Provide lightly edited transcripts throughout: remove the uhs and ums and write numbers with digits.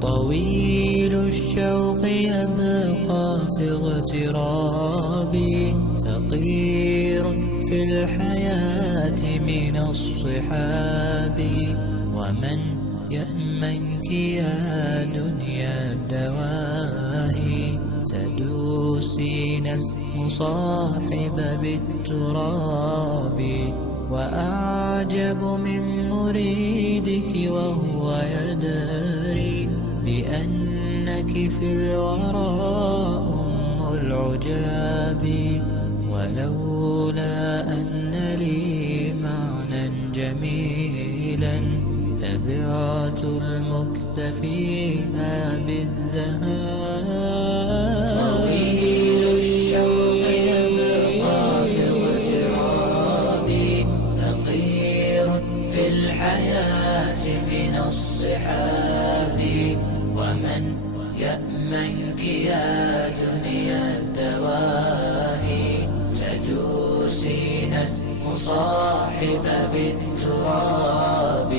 طويل الشوق يبقى في اغترابي، ثقيل في الحياة من الصحاب. ومن يأمنك يا دنيا الدواهي، تدوسين المصاحب بالتراب. وأعجب من مريدك وهو يدري بأنك في الورى أم العجاب. ولولا أن لي معنى جميلا لبعت المكث فيها بالذهاب. طويل الشوق يبقى في اغترابي، ثقيل في الحياة من الصحاب. ومن يأمنك يا دنيا الدواهي، تدوسين المصاحب بالتراب.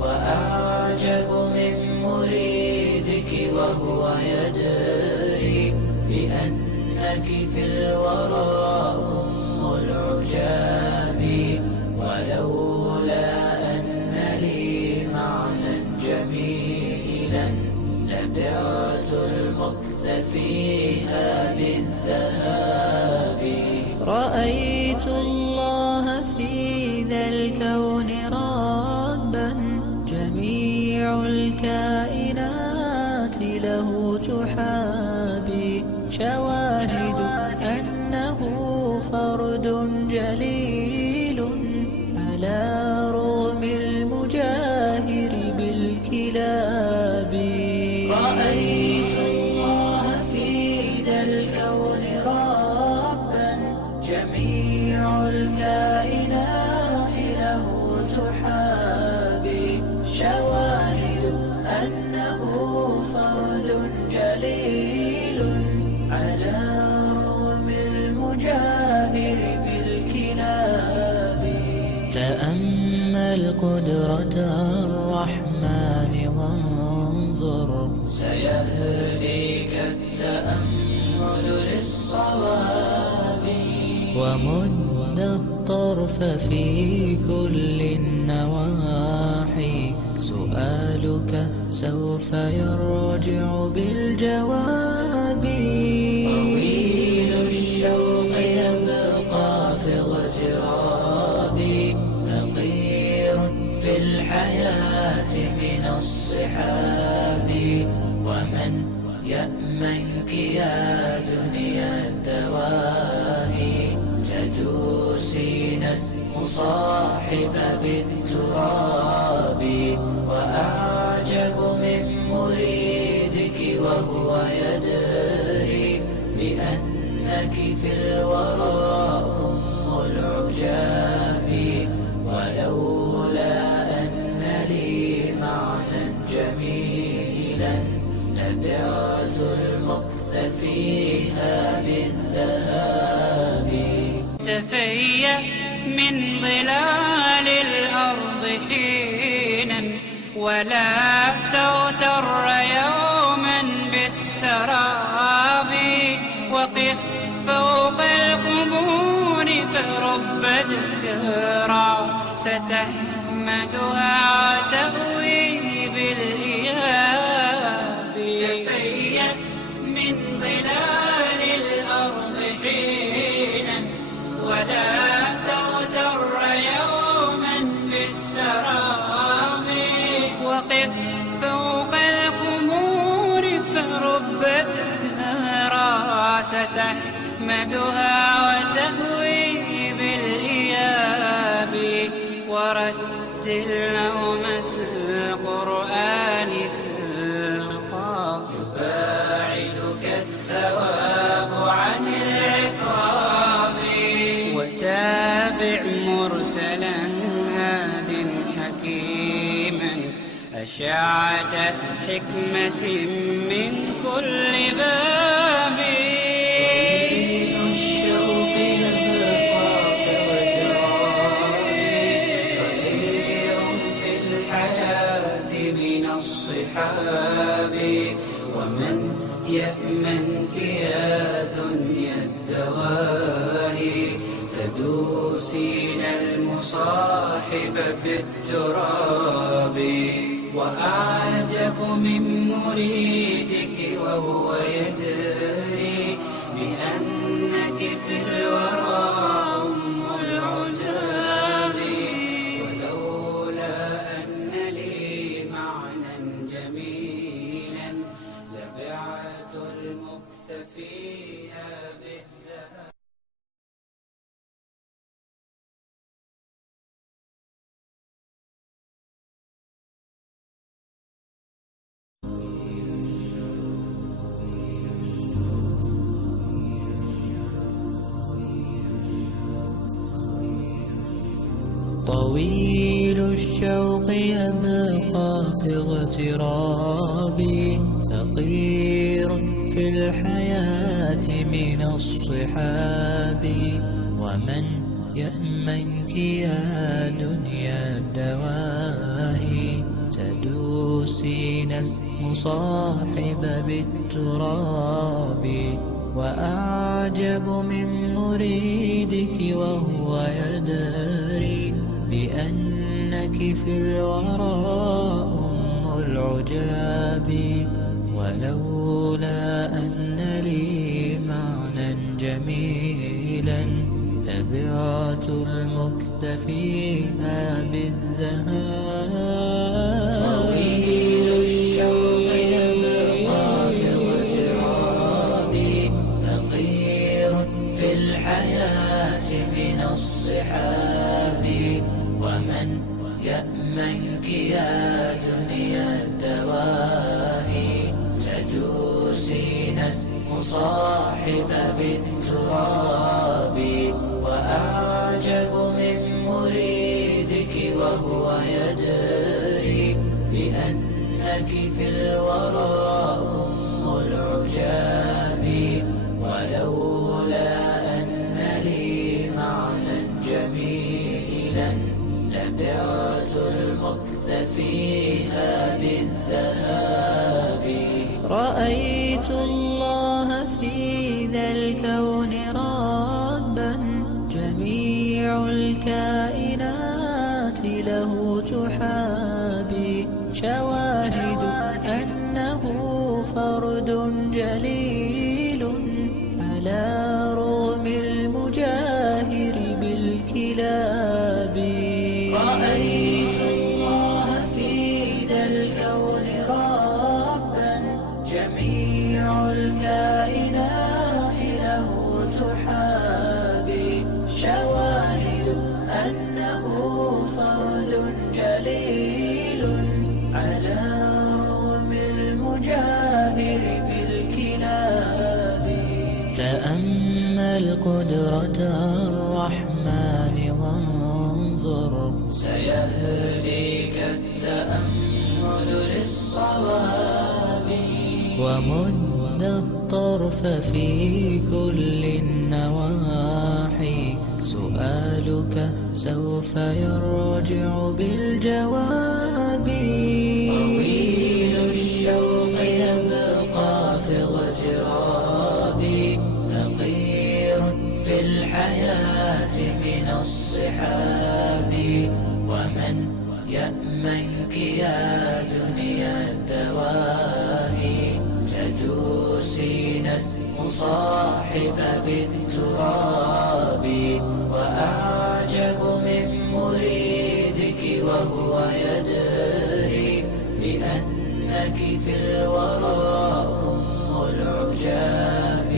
وأعجب من مريدك وهو يدري بأنك في الورى أم العجاب. ولولا أن لي معنى جميلا لبعت المكث فيها بالذهاب. رأيت الله في ذا الكون ربا، جميع الكائنات له تحابي. شواهد أنه فرد جليل على رغم المجاهر بالكلاب. رأيت الله في ذا الكون ربا، جميع الكائنات له تحابي. شواهد أنه فرد جليل على رغم المجاهر بالكلاب. تأمل قدرة الرحمن وانظر، سيهديك التأمل للصواب. ومد الطرف في كل النواحي، سؤالك سوف يرجع بالجواب. طويل الشوق يبقى في اغترابي، ثقيل في الحياة من الصحاب. ومن يأمنك يا دنيا الدواهي، تدوسين المصاحب بالتراب. وأعجب من مريدك وهو يدري بأنك في الورى أم العجاب. ولولا أن لي معنى جميلا لبعت المكث فيها بالذهاب. تفيأ من ظلال الأرض حينا، ولا تغتر يوما بالسراب. وقف فوق القبور فرب ذكرى ستحمدها وتأوي بالإياب. تفيأ من ظلال الأرض حينا، ولا تغتر يوما بالسراب. وقف فوق القبور فرب ذكرى ستحمدها وتأوي بالإياب. ورتل نومة القرآن تلقى، يباعدك الثواب عن العقاب. وتابع مرسلا هاد حكيما، أشعة حكمة من كل باب. الشوق يبقى في اغترابي، ثقيل في الحياة من الصحاب. المصاحب في التراب. وأعجب من مريدك وهو يدري بأنك في الورى أم العجاب. ولولا أن لي معنى جميلا لبعت المكث فيها بالذهب. طويل الشوق يبقى في اغترابي، ثقيل في الحياة من الصحاب. ومن يأمنك يا دنيا الدواهي، تدوسين المصاحب بالتراب. وأعجب من مريدك وهو يدري بأنك في الورى أم العجاب. ولولا أن لي معنى جميلا لبعت المكث فيها بالذهاب. طويل الشوق يبقى في اغترابي، ثقيل في الحياة من الصحاب. ومن يأمنك يا دنيا الدواهي، تدوسين المصاحب بالتراب. وأعجب من مريدك وهو يدري بأنك في الورى أم العجاب. ولولا أن لي معنى جميلا لبعت المكث فيها بالذهاب. رأيت الله في ذا الكون ربا، جميع الكائنات له تحابي. شواهد أنه فرد جليل على رغم المجاهر بالكلاب. رأيت الله في ذا الكون ربا، جميع الكائنات له تحابي. شواهد أنه فرد جليل على رغم المجاهر بالكلاب. تأمل قدرة الرحمن وانظر، سيهديك التأمل للصواب. ومد الطرف في كل النواحي، سؤالك سوف يرجع بالجواب. طويل الشوق يبقى في اغترابي، ثقيل في الحياة من الصحاب. ومن يأمنك يا دنيا الدواهي، تدوسين المصاحب بالتراب. وأعجب من مريدك وهو يدري بأنك في الورى أم العجاب.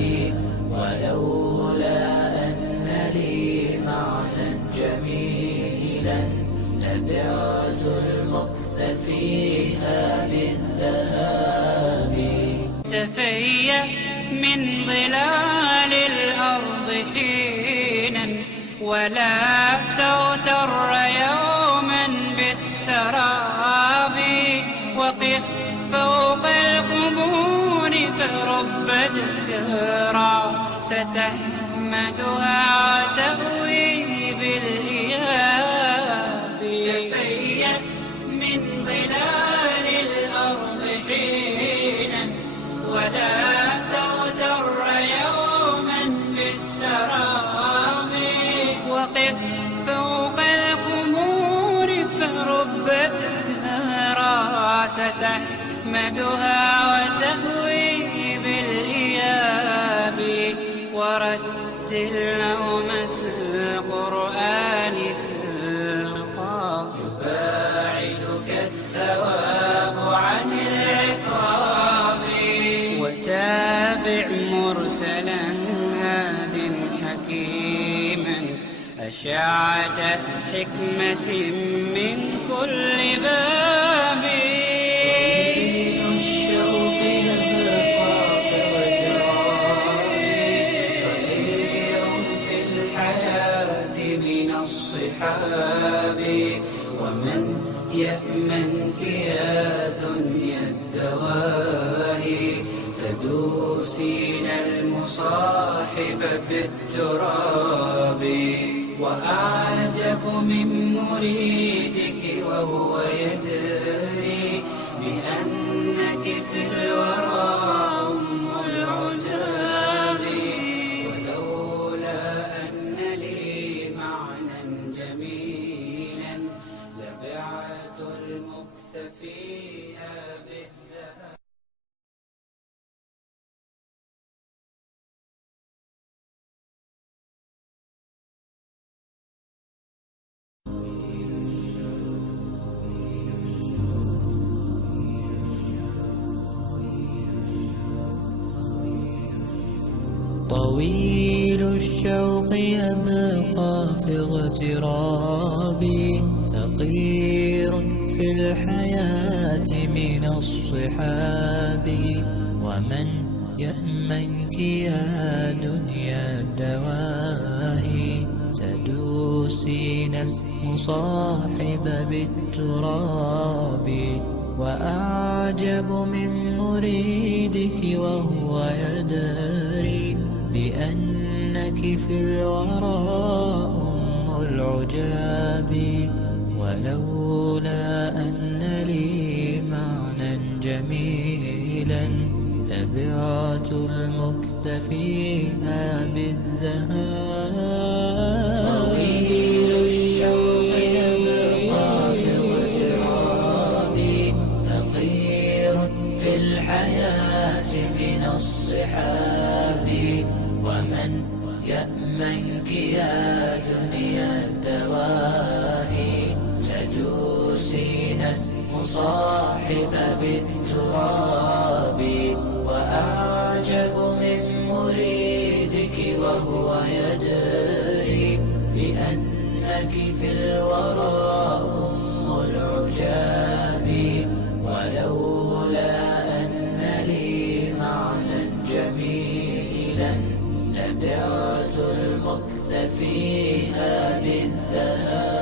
ولولا أن لي معنى جميلا لبعت المكث فيها بالذهاب. تفيأ من ظلال الأرض حينا، ولا تغتر يوما بالسراب. وقف فوق القبور فرب ذكرى، ستحمدها وتأوي بالإياب. تفيأ من ظلال الأرض حينا، ولا تغتر يوما بالسراب. وقف فوق القبور بعدها وتهوي بالإياب ورتل نومة القرآن تلقى يباعدك الثواب عن العقاب وتابع مرسلا هاد حكيما أشعة حكمة من كل باب الشوق يبقى فغير في الحياة من الصحاب ومن يأمنك يا دنيا الدواهي تدوسين المصاحب في التراب وأعجب من مريدك وهو يدري بأنك في الورى أم العجاب ولولا أن لي معنى جميلا لبعت المكث فيها بالذهب. طويل الشوق يبقى في اغترابي ثقيل في الحياة من الصحاب ومن يأمنك يا دنيا الدواهي تدوسين المصاحب بالتراب وأعجب من مريدك وهو يدري بأنك في الورى أم العجاب ولولا أن لي معنى جميلا لبعت المكث فيها بالذهاب. طويل الشوق يبقى في اغترابي ثقيل في الحياة من الصحاب ومن يأمنك يا دنيا الدواهي تدوسين المصاحب بالتراب وأعجب من مريدك وهو يدري بأنك في الورى أم العجاب ولولا أن لي معنى جميلا لبعت المكث فيها بالذهاب.